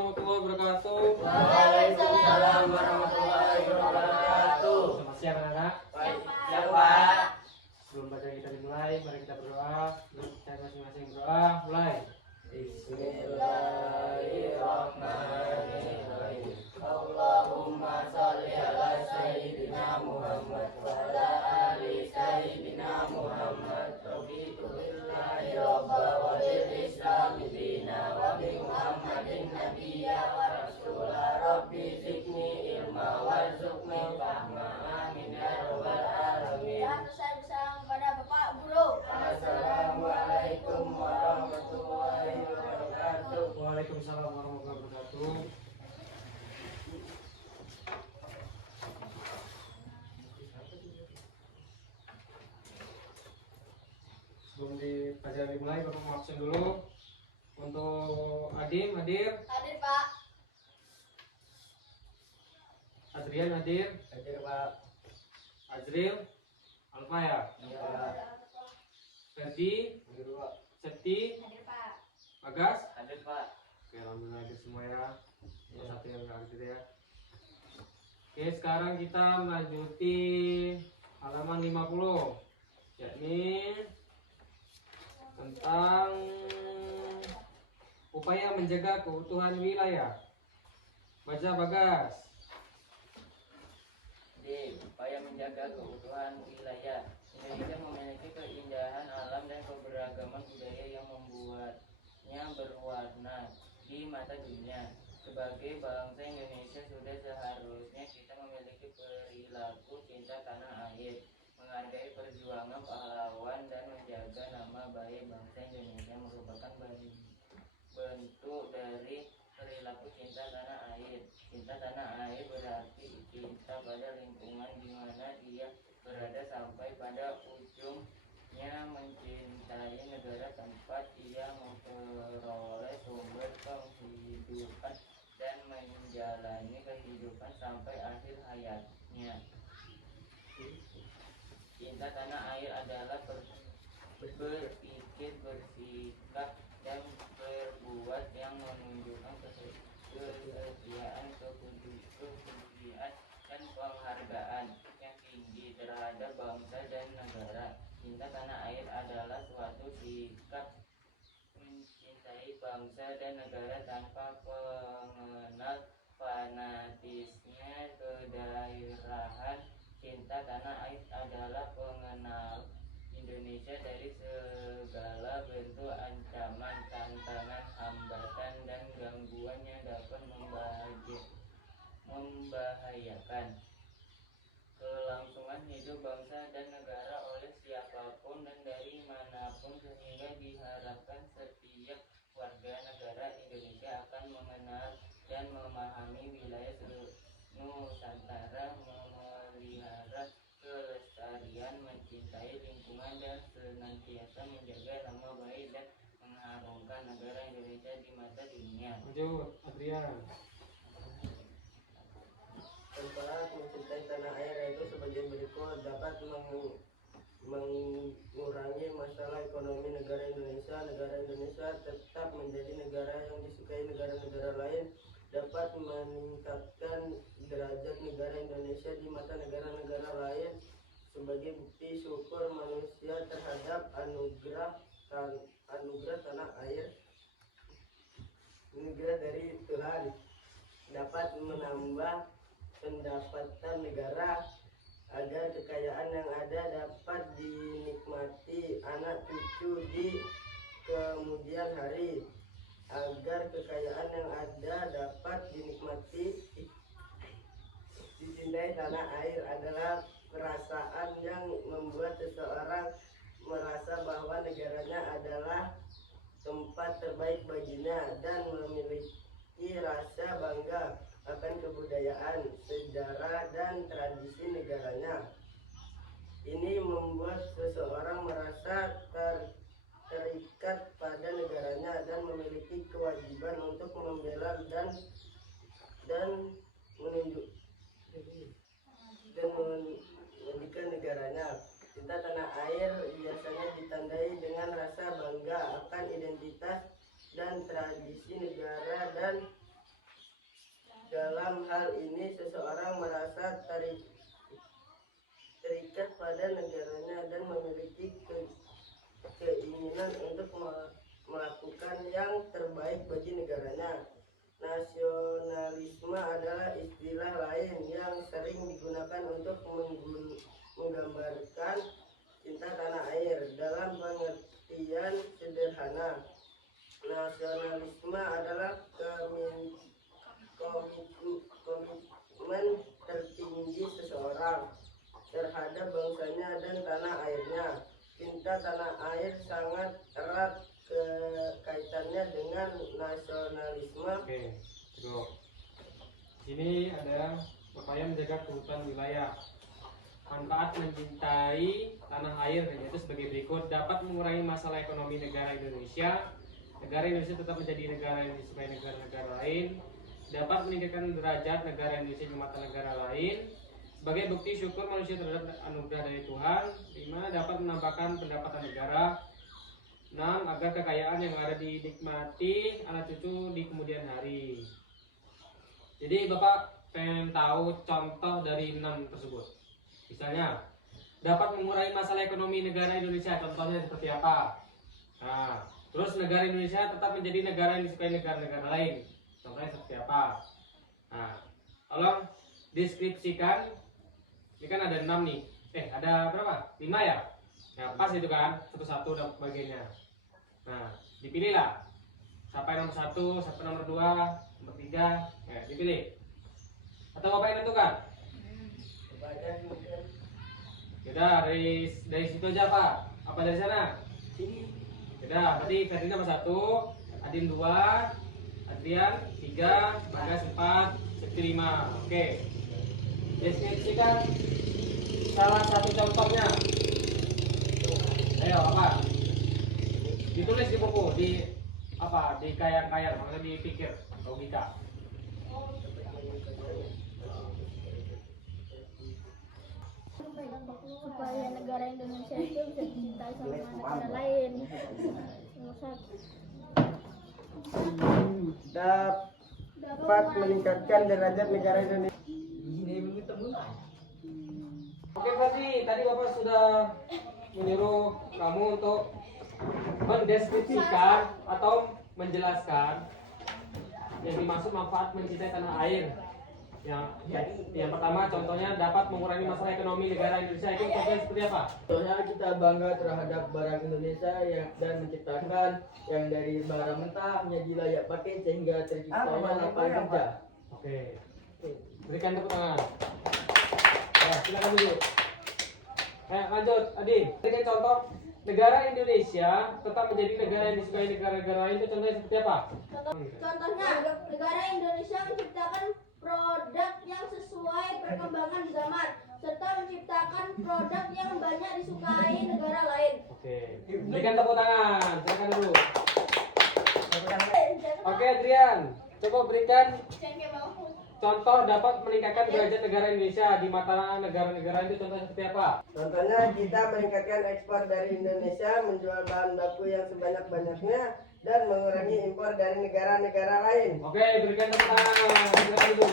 warahmatullahi wabarakatuh. Waalaikumsalam warahmatullahi wabarakatuh. Selamat siang anak-anak. Siap, Pak. Sebelum belajar kita dimulai, mari kita berdoa. Kita masing-masing berdoa. Mulai. Bismillahirrahmanirrahim. Allahumma sholli ala sayyidina Muhammad wa ala ali sayyidina Muhammad. Raditu billahi rabba wa bil islami dina wa bi Muhammadin nabiyya wa rasula. Rabbi zidni ilma warzuqni fahma. Amin ya rabbal alamin. Saya bersama kepada Bapak Guru. Assalamualaikum warahmatullahi wabarakatuh. Waalaikumsalam warahmatullahi wabarakatuh. Sebelum dipelajari dimulai, Bapak mau absen dulu. Untuk Adim, hadir. Hadir Pak. Adrian, hadir. Hadir, Pak. Azril, Alfa ya. Ya, Pak. Ferdi, Hadir, Pak. Septi, Hadir Pak. Bagas. Hadir, Pak. Oke, alhamdulillah hadir semua ya. Satu yang nggak hadir ya. Oke, sekarang kita melanjuti halaman 50, yakni tentang upaya menjaga keutuhan wilayah. Baca Bagas. Upaya menjaga keutuhan wilayah. Indonesia memiliki keindahan alam dan keberagaman budaya yang membuatnya berwarna di mata dunia. Sebagai bangsa Indonesia sudah seharusnya kita memiliki perilaku cinta tanah air, menghargai perjuangan pahlawan dan menjaga nama baik bangsa Indonesia merupakan bentuk dari perilaku cinta tanah air. Cinta tanah air berarti cinta pada lingkungan di mana dia berada sampai pada ujungnya mencintai negara tempat ia memperoleh sumber penghidupan dan menjalani kehidupan sampai akhir hayatnya. Cinta tanah air adalah berpikir, bersikap, dan berbuat yang menunjukkan kesetiaan, kepedulian, dan penghargaan yang tinggi terhadap bangsa dan negara. Cinta tanah air adalah suatu sikap mencintai bangsa dan negara tanpa pengenal fanatisme kedaerahan. Cinta tanah air adalah pengenal Indonesia dari segala bentuk ancaman, tantangan, hambatan, dan gangguan yang dapat membahayakan kelangsungan hidup bangsa dan negara oleh siapapun dan dari manapun, sehingga diharapkan setiap warga negara Indonesia akan mengenal dan memahami wilayah Nusantara, memelihara kelestarian, mencintai lingkungan, dan senantiasa menjaga nama baik dan mengharumkan negara Indonesia di mata dunia. Lanjut, Adrian. Manfaat mencintai tanah air yaitu sebagai berikut: dapat mengurangi masalah ekonomi negara Indonesia. Negara Indonesia tetap menjadi negara yang disukai negara-negara lain. Dapat meningkatkan derajat negara Indonesia di mata negara-negara lain sebagai bukti syukur manusia terhadap anugerah tanah air, anugerah dari Tuhan. Dapat menambah pendapatan negara agar kekayaan yang ada dapat dinikmati anak cucu di kemudian hari, agar kekayaan yang ada dapat dinikmati dicintai tanah air adalah perasaan yang membuat seseorang merasa bahwa negaranya adalah tempat terbaik baginya dan memiliki rasa bangga akan kebudayaan, sejarah, dan tradisi negaranya. Ini membuat seseorang merasa terikat pada negaranya dan memiliki kewajiban untuk membela dan menjadikan negaranya. Cinta tanah air biasanya ditandai dengan rasa bangga akan identitas dan tradisi negara dan Dalam hal ini seseorang merasa terikat pada negaranya dan memiliki keinginan untuk melakukan yang terbaik bagi negaranya. Nasionalisme adalah istilah lain yang sering digunakan untuk menggambarkan cinta tanah air. Dalam pengertian sederhana, nasionalisme adalah komitmen tertinggi seseorang terhadap bangsanya dan tanah airnya. Cinta tanah air sangat erat kaitannya dengan nasionalisme. Oke, cukup. Sini ada upaya menjaga keutuhan wilayah. Manfaat mencintai tanah air yaitu sebagai berikut: dapat mengurangi masalah ekonomi negara Indonesia. Negara Indonesia tetap menjadi negara yang disukai negara-negara lain. Dapat meningkatkan derajat negara Indonesia di mata negara lain. Sebagai bukti syukur manusia terhadap anugerah dari Tuhan. 5. Dapat menambahkan pendapatan negara. 6. Agar kekayaan yang ada dinikmati anak cucu di kemudian hari. Jadi Bapak pengen tahu contoh dari 6 tersebut. Misalnya, dapat mengurangi masalah ekonomi negara Indonesia. Contohnya seperti apa? Nah, terus negara Indonesia tetap menjadi negara yang disukai negara-negara lain. Contohnya seperti apa? Nah, tolong deskripsikan. Ini kan ada 6 nih. Ada berapa? 5 ya? Ya pas itu kan, satu-satu dan bagiannya. Nah, dipilihlah. Siapa yang nomor 1, siapa nomor 2, nomor 3, ya dipilih. Atau Bapak yang tentukan? Yaudah, dari situ aja Pak. Apa dari sana? Yaudah, berarti Ferdinand nomor 1, Adin 2, Adrian 3, Bagas 4, Sekti 5. Oke. Deskripsikan salah satu contohnya. Ayo apa? Ditulis di buku, di apa? Di kayang-kayang, maksudnya dipikir logika. Supaya negara Indonesia itu bisa dicintai sama negara lain. Nomor 1. Dapat meningkatkan derajat negara Indonesia. Oke Fadli, tadi Bapak sudah menyuruh kamu untuk mendeskripsikan atau menjelaskan yang dimaksud manfaat mencintai tanah air. Yang pertama contohnya dapat mengurangi masalah ekonomi negara Indonesia. Itu contohnya seperti apa? Contohnya kita bangga terhadap barang Indonesia dan menciptakan yang dari barang mentah menjadi layak pakai sehingga terciptanya lapangan kerja. Oke. Berikan tepuk tangan. Ya, silakan dulu. Lanjut, Adi. Berikan contoh negara Indonesia tetap menjadi negara yang disukai negara-negara lain. Itu contohnya seperti apa? Contohnya, negara Indonesia menciptakan produk yang sesuai perkembangan zaman serta menciptakan produk yang banyak disukai negara lain. Oke. Berikan tepuk tangan. Silakan dulu. Oke, Adrian. Coba berikan contoh dapat meningkatkan derajat negara Indonesia di mata negara-negara itu. Contohnya seperti apa? Contohnya kita meningkatkan ekspor dari Indonesia, menjual bahan baku yang sebanyak-banyaknya dan mengurangi impor dari negara-negara lain. Oke, berikan tepuk tangan. Silakan dulu.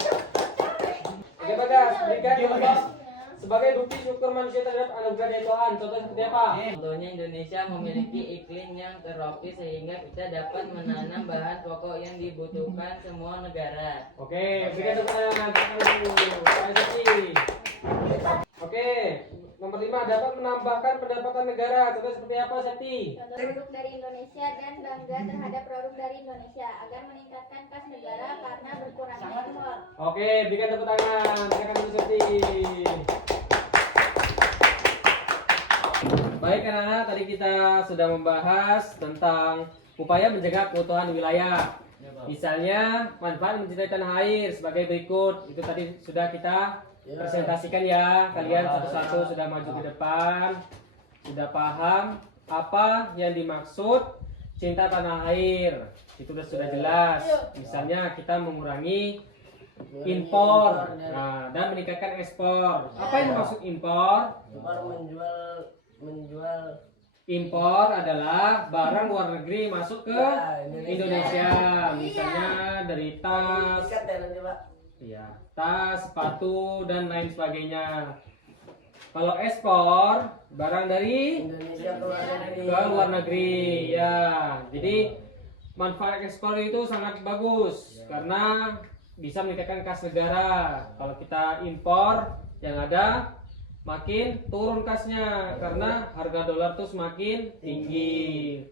Oke, Bagas, berikan contoh sebagai bukti syukur manusia terhadap anugerah dari Tuhan. Contohnya seperti apa? Contohnya Indonesia memiliki iklim yang tropis sehingga kita dapat menanam bahan pokok yang dibutuhkan semua negara. Oke, berikan tepuk tangan. Silakan dulu. Oke, nomor 5 dapat menambahkan pendapatan negara. Contohnya seperti apa, Seti? Contoh produk dari Indonesia dan bangga terhadap produk dari Indonesia agar meningkatkan kas negara karena berkurangnya impor. Oke, berikan tepuk tangan. Silakan dulu, Seti. Baik anak-anak, tadi kita sudah membahas tentang upaya menjaga keutuhan wilayah. Misalnya manfaat mencintai tanah air sebagai berikut. Itu tadi sudah kita presentasikan ya. Kalian satu-satu sudah maju ke depan, sudah paham apa yang dimaksud cinta tanah air. Itu sudah jelas. Misalnya kita mengurangi impor, nah, dan meningkatkan ekspor. Apa yang dimaksud impor? Menjual Impor adalah barang luar negeri masuk ke Indonesia. Misalnya dari tas, Iya, tas, sepatu dan lain sebagainya. Kalau ekspor barang dari Indonesia ke luar negeri. ke luar negeri, ya. Jadi manfaat ekspor itu sangat bagus karena bisa meningkatkan kas negara. Kalau kita impor, yang ada makin turun kasnya karena harga dolar tuh semakin tinggi,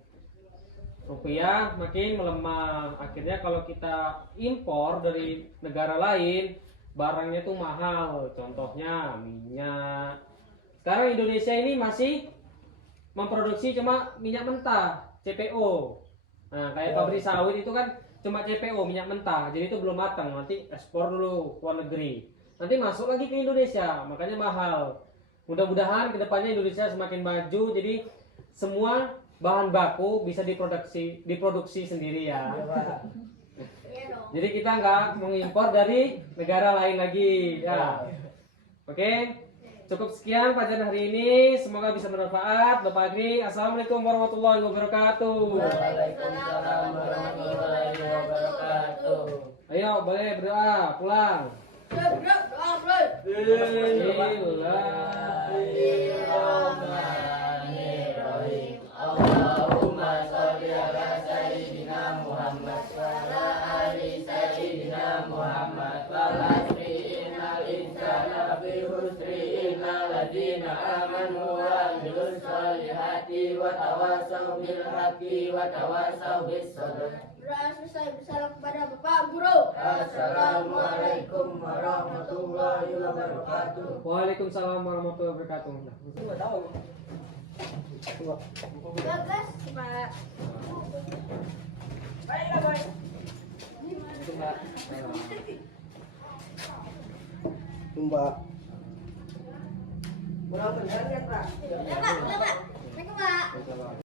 rupiah makin melemah. Akhirnya kalau kita impor dari negara lain, barangnya tuh mahal. Contohnya minyak. Sekarang Indonesia ini masih memproduksi cuma minyak mentah, CPO. Nah, kayak pabrik sawit itu kan cuma CPO, minyak mentah. Jadi itu belum matang, nanti ekspor dulu ke luar negeri. Nanti masuk lagi ke Indonesia, makanya mahal. Mudah-mudahan kedepannya Indonesia semakin maju, jadi semua bahan baku bisa diproduksi sendiri ya. Iya dong. Jadi kita nggak mengimpor dari negara lain lagi ya. Oke, cukup sekian pelajaran hari ini. Semoga bisa bermanfaat. Bapak Agri, assalamualaikum warahmatullahi wabarakatuh. Waalaikumsalam warahmatullahi wabarakatuh. Ayo boleh berdoa pulang. Bro, doa bro. Bismillahirrahmanirrahim. Allahumma sholli ala sayyidina Muhammad wa ala ali sayyidina Muhammad wa asri innal insana fi husri innal ladzina amanu wa amilus solihati wa tawasaw bil haqqi wa tawasaw bis sabr. Doa selesai, bersalam kepada Bapak Guru. Assalamualaikum warahmatullahi wabarakatuh. Waalaikumsalam warahmatullahi wabarakatuh. Bagus, Pak. Mbak. Pulang beneran kan, Pak? Ya, Pak. Assalamualaikum, Pak.